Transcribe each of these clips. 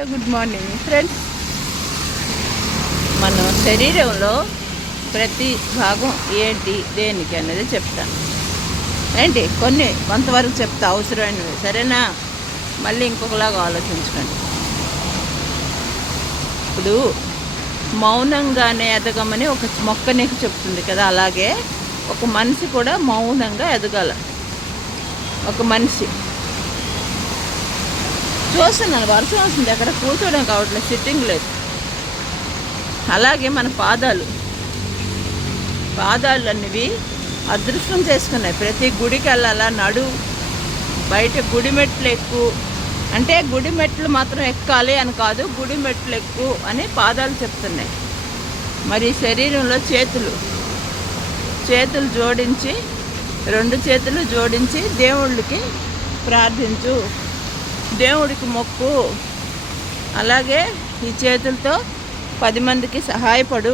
Hello good morning friends. మన శరీరంలో ప్రతి భాగం ఏంటి దేనికి అనేది చెప్తాను. ఏంటి కొంతవరకు చెప్తా, అవసరమైనవి సరేనా. మళ్ళీ ఇంకొకలాగా ఆలోచించకండి. ఇప్పుడు మౌనంగానే ఎదగమని ఒక మొక్క నీకు చెప్తుంది కదా, అలాగే ఒక మనిషి కూడా మౌనంగా ఎదగాల. ఒక మనిషి చూస్తున్నాను, వర్షం వస్తుంది, అక్కడ కూర్చోవడం కావట్లేదు, సిట్టింగ్ లేదు. అలాగే మన పాదాలు అన్నవి అదృష్టం చేసుకున్నాయి. ప్రతి గుడికి వెళ్ళాలా, బయట గుడి మెట్లు ఎక్కువ అంటే గుడి మెట్లు మాత్రం ఎక్కాలి అని కాదు, గుడి మెట్లు ఎక్కువ అని పాదాలు చెప్తున్నాయి. మరి శరీరంలో చేతులు జోడించి, 2 చేతులు జోడించి దేవుళ్ళకి ప్రార్థించు, దేవుడికి మొక్కు. అలాగే ఈ చేతులతో 10 మందికి సహాయపడు,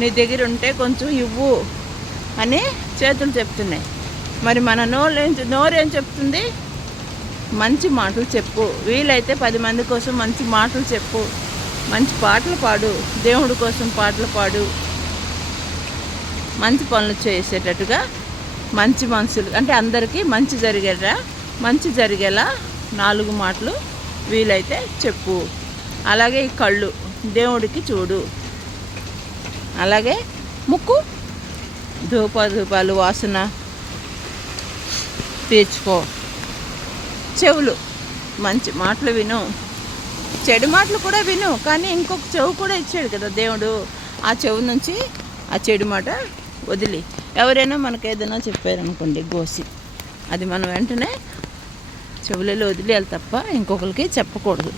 నీ దగ్గర ఉంటే కొంచెం ఇవ్వు అని చేతులు చెప్తున్నాయి. మరి మన నోరేం చెప్తుంది? మంచి మాటలు చెప్పు, వీలైతే 10 మంది కోసం మంచి మాటలు చెప్పు, మంచి పాటలు పాడు, దేవుడి కోసం పాటలు పాడు, మంచి పనులు చేసేటట్టుగా, మంచి మనుషులు అంటే అందరికీ మంచి జరిగేలా 4 మాటలు వీలైతే చెప్పు. అలాగే ఈ కళ్ళు దేవుడికి చూడు, అలాగే ముక్కు ధూపాలు వాసన పీల్చుకో, చెవులు మంచి మాటలు విను, చెడు మాటలు కూడా విను, కానీ ఇంకొక చెవు కూడా ఇచ్చాడు కదా దేవుడు. ఆ చెవు నుంచి ఆ చెడు మాట వదిలి, ఎవరైనా మనకు ఏదైనా చెప్పారనుకోండి గోసి, అది మనం వెంటనే చెవులలో వదిలేయాలి తప్ప ఇంకొకరికి చెప్పకూడదు.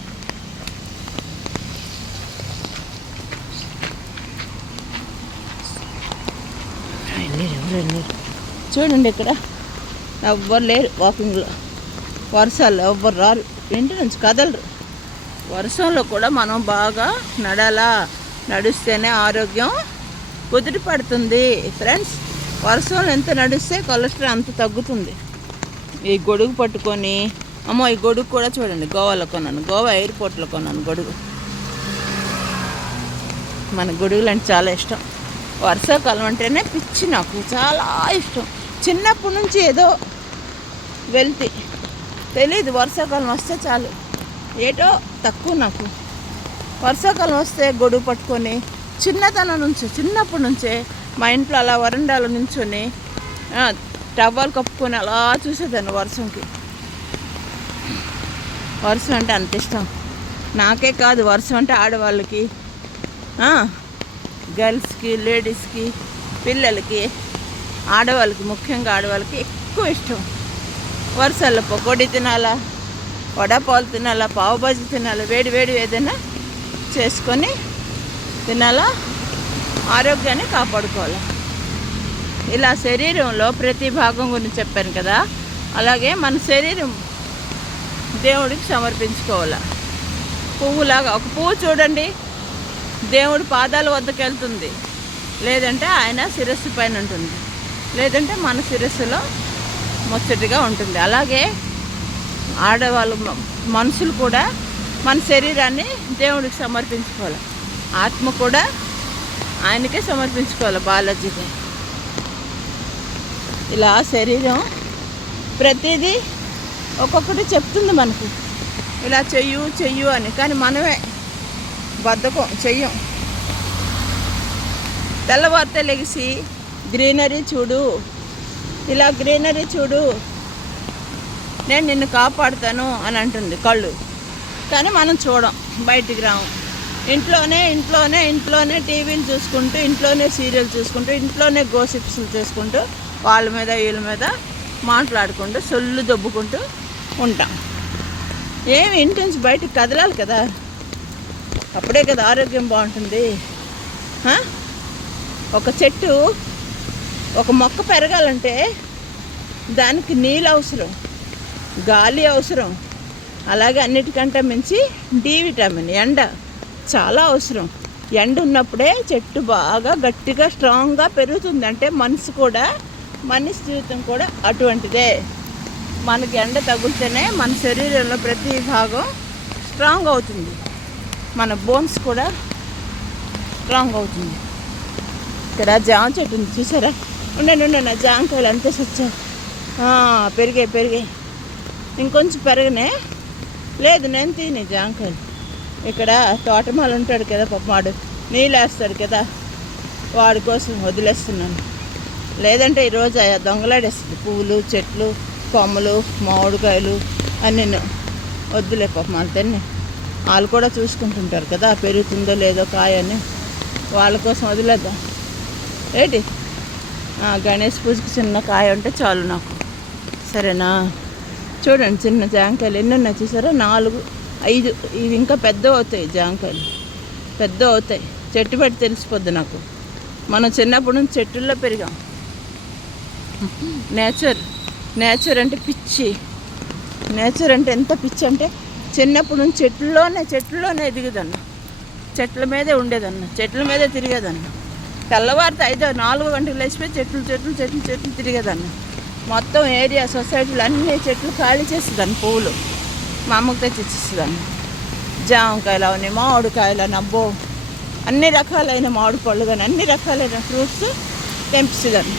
చూడండి, ఇక్కడ ఎవ్వరు లేరు వాకింగ్లో, వర్షాలు ఎవ్వరు రారు, ఇంటి నుంచి కదలరు. వర్షంలో కూడా మనం బాగా నడిస్తేనే ఆరోగ్యం కుదిరిపడుతుంది ఫ్రెండ్స్. వర్షంలో ఎంత నడిస్తే కొలెస్ట్రాల్ అంత తగ్గుతుంది. ఈ గొడుగు పట్టుకొని, అమ్మో ఈ గొడుగు కూడా చూడండి గోవాలో కొన్నాను, గోవా ఎయిర్పోర్ట్లో కొన్నాను గొడుగు. మన గొడుగులు అంటే చాలా ఇష్టం. వర్షాకాలం అంటేనే పిచ్చి, నాకు చాలా ఇష్టం. చిన్నప్పటి నుంచి ఏదో వెళ్తే తెలీదు, వర్షాకాలం వస్తే చాలు ఏటో తక్కువ నాకు. వర్షాకాలం వస్తే గొడుగు పట్టుకొని చిన్నప్పటి నుంచే మా ఇంట్లో అలా వరండాలో నుంచొని టవల్ కప్పుకొని అలా చూసేదాన్ని వర్షంకి. వర్షం అంటే అంత ఇష్టం. నాకే కాదు, వర్షం అంటే ఆడవాళ్ళకి, గర్ల్స్కి, లేడీస్కి, పిల్లలకి, ఆడవాళ్ళకి, ముఖ్యంగా ఆడవాళ్ళకి ఎక్కువ ఇష్టం. వర్షాల్లో పకోడీ తినాలా, వడపాలు తినాలా, పావుబాజీ తినాలా, వేడి ఏదైనా చేసుకొని తినాలా, ఆరోగ్యాన్ని కాపాడుకోవాలి. ఇలా శరీరంలో ప్రతి భాగం గురించి చెప్పాను కదా, అలాగే మన శరీరం దేవుడికి సమర్పించుకోవాలి. పువ్వులాగా ఒక పువ్వు చూడండి, దేవుడి పాదాల వద్దకు వెళ్తుంది, లేదంటే ఆయన శిరస్సు పైన ఉంటుంది, లేదంటే మన శిరస్సులో ముచ్చటిగా ఉంటుంది. అలాగే ఆడవాళ్ళు మనుషులు కూడా మన శరీరాన్ని దేవుడికి సమర్పించుకోవాలి, ఆత్మ కూడా ఆయనకే సమర్పించుకోవాలి, బాలాజీకి. ఇలా శరీరం ప్రతిదీ ఒక్కొక్కటి చెప్తుంది మనకు, ఇలా చెయ్యు అని. కానీ మనమే బద్ధకం, చెయ్యం. తెల్లవారితే లెగిసి గ్రీనరీ చూడు, ఇలా గ్రీనరీ చూడు, నేను నిన్ను కాపాడుతాను అని అంటుంది కళ్ళు. కానీ మనం చూడం, బయటికి రాము. ఇంట్లోనే టీవీలు చూసుకుంటూ, ఇంట్లోనే సీరియల్ చూసుకుంటూ, ఇంట్లోనే గోసిప్స్లు చేసుకుంటూ, వాళ్ళ మీద వీళ్ళ మీద మాట్లాడుకుంటూ, సొల్లు దొబ్బుకుంటూ ఉంటాం. ఏమి ఇంటి నుంచి బయటికి కదలాలి కదా, అప్పుడే కదా ఆరోగ్యం బాగుంటుంది. ఒక మొక్క పెరగాలంటే దానికి నీళ్ళు అవసరం, గాలి అవసరం, అలాగే అన్నిటికంటే మించి డి విటమిన్, ఎండ చాలా అవసరం. ఎండ ఉన్నప్పుడే చెట్టు బాగా గట్టిగా స్ట్రాంగ్గా పెరుగుతుంది. అంటే మనిషి జీవితం కూడా అటువంటిదే. మనకి ఎండ తగిలితేనే మన శరీరంలో ప్రతి భాగం స్ట్రాంగ్ అవుతుంది, మన బోన్స్ కూడా స్ట్రాంగ్ అవుతుంది. ఇక్కడ జామ చెట్టు ఉంది చూసారా, ఉండండి నా జామకాయలు అంతే వచ్చాయి. పెరిగాయి ఇంకొంచెం పెరగనే లేదు, నేను తినే జామకాయలు. ఇక్కడ తోటమాల ఉంటాడు కదా పాప, వాడు నీళ్ళు వేస్తాడు కదా, వాడి కోసం వదిలేస్తున్నాను. లేదంటే ఈరోజు దొంగలాడేస్తుంది పువ్వులు, చెట్లు, కొమ్మలు, మామిడికాయలు అన్నీ. వద్దులే పాప వాళ్ళని, వాళ్ళు కూడా చూసుకుంటుంటారు కదా పెరుగుతుందో లేదో కాయ అని, వాళ్ళ కోసం వదిలేద్దాం ఏంటి. గణేష్ పూజకి చిన్న కాయ ఉంటే చాలు నాకు, సరేనా. చూడండి చిన్న జాంకాయలు ఎన్ని ఉన్నాయి చూసారా, 4, 5. ఇవి ఇంకా పెద్ద అవుతాయి, జాంకాయలు పెద్ద అవుతాయి. చెట్టు పెట్టి తెలిసిపోద్ది నాకు, మనం చిన్నప్పటి నుంచి చెట్టుల్లో పెరిగాం. నేచర్ అంటే పిచ్చి, నేచర్ అంటే ఎంత పిచ్చి అంటే చిన్నప్పటి నుంచి చెట్లలోనే ఎదిగేదన్న, చెట్ల మీదే ఉండేదన్న, చెట్ల మీదే తిరిగేదన్న. తెల్లవారితే 4 గంటలు లేచిపోయి చెట్లు తిరిగేదన్న. మొత్తం ఏరియా సొసైటీలో అన్ని చెట్లు ఖాళీ చేసేదాన్ని, పువ్వులు మా అమ్మకి తెచ్చి ఇచ్చేసేదాన్ని. జామకాయలు అవన్నీ, మామిడికాయలు నబ్బో, అన్ని రకాలైన మామిడి పళ్ళు కానీ అన్ని రకాలైన ఫ్రూట్స్ తెంపిసేదాన్ని.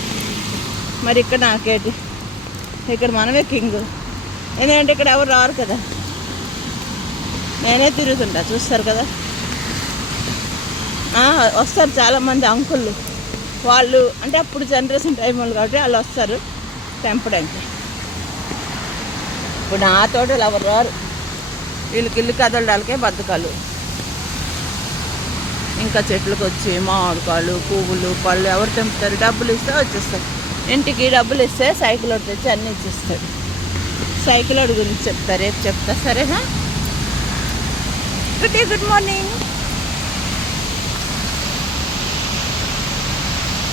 మరి ఇక్కడ నాకేంటి, ఇక్కడ మనమే కింగ్, ఎందుకంటే ఇక్కడ ఎవరు రారు కదా, నేనే తిరుగుతుంటా చూస్తారు కదా. వస్తారు చాలామంది అంకుళ్ళు, వాళ్ళు అంటే అప్పుడు జనరేషన్ టైం వాళ్ళు కాబట్టి వాళ్ళు వస్తారు తెంపడానికి. ఇప్పుడు నా తోటలు ఎవరు రారు, వీళ్ళకి ఇల్లు కదలడానికే బద్దకాలు. ఇంకా చెట్లకు వచ్చి మామిడికాయలు, పువ్వులు, పళ్ళు ఎవరు తెంపుతారు, డబ్బులు ఇస్తే వచ్చేస్తారు. ఇంటికి డబ్బులు ఇస్తే సైకిల్ ఒకటి తెచ్చి అన్నీ ఇచ్చేస్తాడు. సైకిల్ గురించి చెప్తా, రేపు చెప్తా, సరేనా. Good morning.